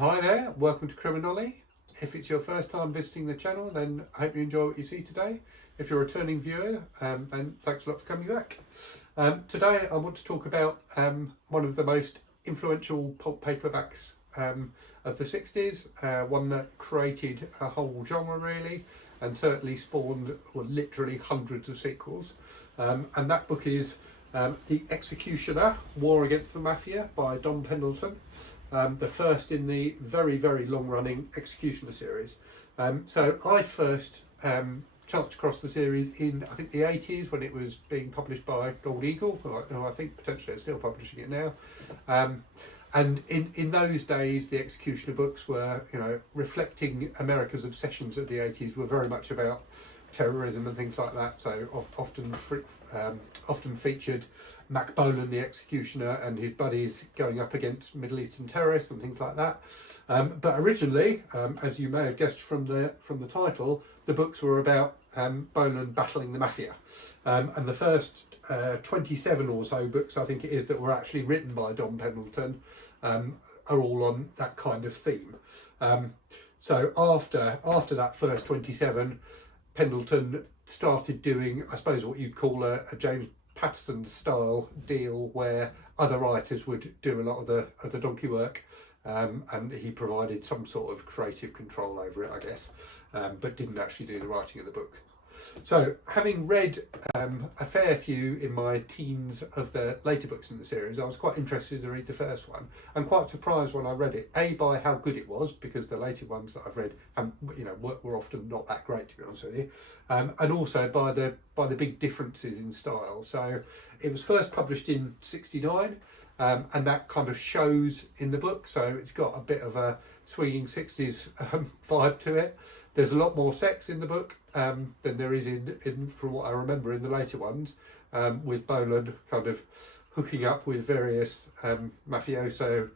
Hi there, welcome to Criminology. If it's your first time visiting the channel, then I hope you enjoy what you see today. If you're a returning viewer, then thanks a lot for coming back. Today I want to talk about one of the most influential pulp paperbacks of the 60s, one that created a whole genre really, and certainly spawned literally hundreds of sequels. And that book is The Executioner, War Against the Mafia by Don Pendleton. The first in the very, very long-running Executioner series. So I first chanced across the series in, I think, the 80s when it was being published by Gold Eagle, who I think potentially are still publishing it now. And in those days, the Executioner books were, reflecting America's obsessions of the 80s, were very much about terrorism and things like that. So often featured Mac Bolan, the executioner, and his buddies going up against Middle Eastern terrorists and things like that. But originally, as you may have guessed from the title, the books were about Bolan battling the mafia. And the first 27 or so books, I think it is, that were actually written by Don Pendleton are all on that kind of theme. So after that first 27, Pendleton started doing, I suppose, what you'd call a James Patterson style deal, where other writers would do a lot of the donkey work, and he provided some sort of creative control over it, I guess, but didn't actually do the writing of the book. So, having read a fair few in my teens of the later books in the series, I was quite interested to read the first one, and quite surprised when I read it, A, by how good it was, because the later ones that I've read were often not that great, to be honest with you, and also by the big differences in style. So it was first published in '69, and that kind of shows in the book, so it's got a bit of a swinging 60s vibe to it. There's a lot more sex in the book than there is in from what I remember in the later ones, with Bolan kind of hooking up with various mafioso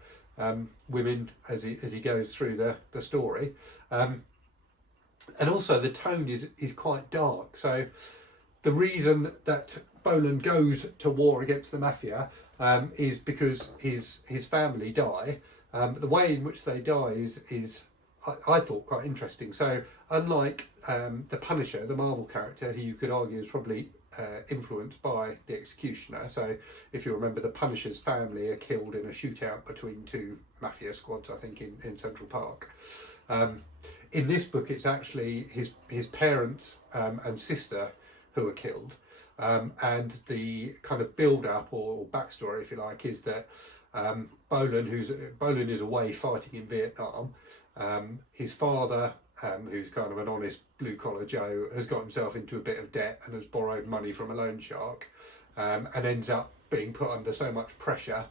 women as he goes through the story, and also the tone is quite dark. So the reason that Bolan goes to war against the mafia is because his family die. The way in which they die is I thought quite interesting. So unlike the Punisher, the Marvel character, who you could argue is probably influenced by the Executioner. So if you remember, the Punisher's family are killed in a shootout between two mafia squads, I think, in Central Park. In this book, it's actually his parents and sister who are killed. And the kind of build-up or backstory, if you like, is that Bolan is away fighting in Vietnam. His father, who's kind of an honest blue-collar Joe, has got himself into a bit of debt and has borrowed money from a loan shark, and ends up being put under so much pressure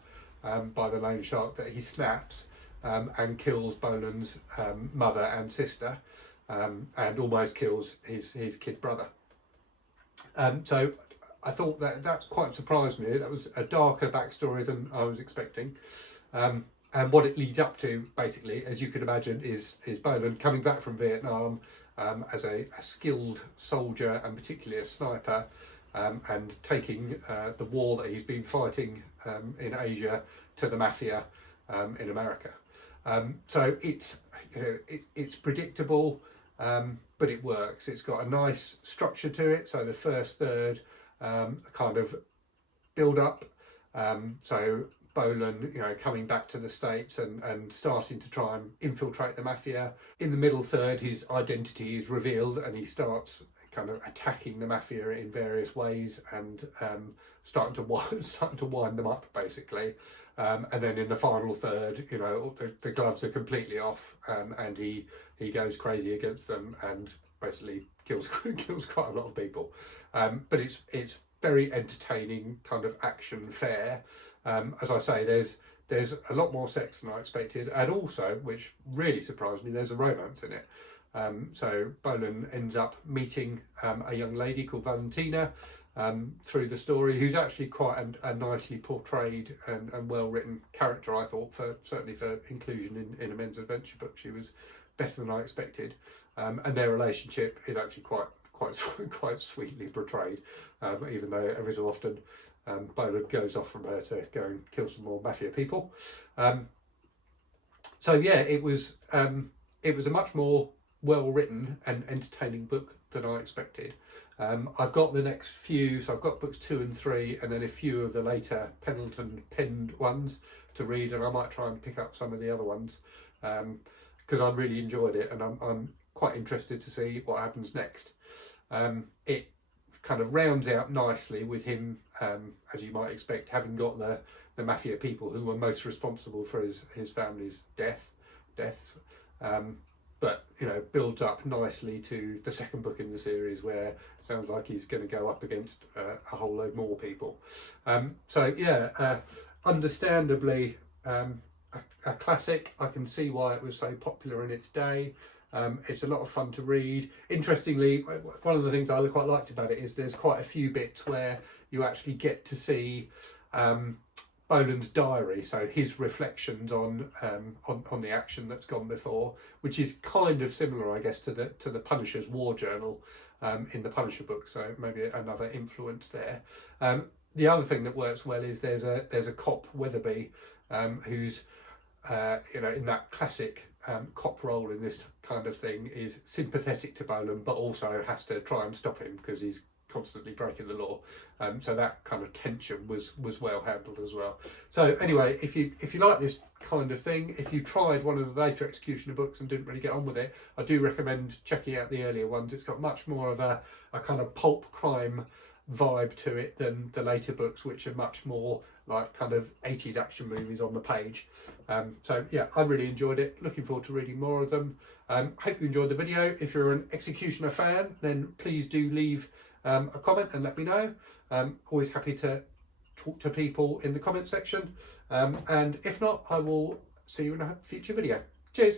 by the loan shark that he snaps and kills Bolan's mother and sister, and almost kills his kid brother. So I thought that quite surprised me. That was a darker backstory than I was expecting. And what it leads up to, basically, as you can imagine, is Bolan coming back from Vietnam as a skilled soldier, and particularly a sniper, and taking the war that he's been fighting in Asia to the mafia in America. So it's predictable, but it works. It's got a nice structure to it. So the first third kind of build up. So Bolan, coming back to the States and starting to try and infiltrate the mafia. In the middle third, his identity is revealed and he starts kind of attacking the mafia in various ways and starting to wind them up, basically. And then in the final third, the gloves are completely off, and he goes crazy against them and basically kills quite a lot of people. But it's very entertaining kind of action fare. As I say, there's a lot more sex than I expected, and also, which really surprised me, there's a romance in it. So Bolan ends up meeting a young lady called Valentina through the story, who's actually quite a nicely portrayed and well-written character, I thought, certainly for inclusion in a men's adventure book. She was better than I expected, and their relationship is actually quite sweetly portrayed, even though every so often Bolan goes off from her to go and kill some more mafia people. So yeah, it was a much more well written and entertaining book than I expected. I've got the next few, so I've got books 2 and 3, and then a few of the later Pendleton penned ones to read, and I might try and pick up some of the other ones because I really enjoyed it, and I'm quite interested to see what happens next. It kind of rounds out nicely with him, as you might expect, having got the mafia people who were most responsible for his family's deaths. But you know, builds up nicely to the second book in the series, where it sounds like he's going to go up against a whole load more people. So yeah, understandably a classic. I can see why it was so popular in its day. It's a lot of fun to read. Interestingly, one of the things I quite liked about it is there's quite a few bits where you actually get to see Boland's diary, so his reflections on the action that's gone before, which is kind of similar, I guess, to the Punisher's war journal in the Punisher book. So maybe another influence there. The other thing that works well is there's a cop, Weatherby, who's you know, in that classic cop role in this kind of thing, is sympathetic to Boland, but also has to try and stop him because he's constantly breaking the law. So that kind of tension was well handled as well. So anyway, if you like this kind of thing, if you tried one of the later Executioner books and didn't really get on with it, I do recommend checking out the earlier ones. It's got much more of a kind of pulp crime vibe to it than the later books, which are much more like kind of 80s action movies on the page. So yeah, I really enjoyed it. Looking forward to reading more of them. Hope you enjoyed the video. If you're an Executioner fan, then please do leave a comment and let me know. Always happy to talk to people in the comment section. And if not, I will see you in a future video. Cheers.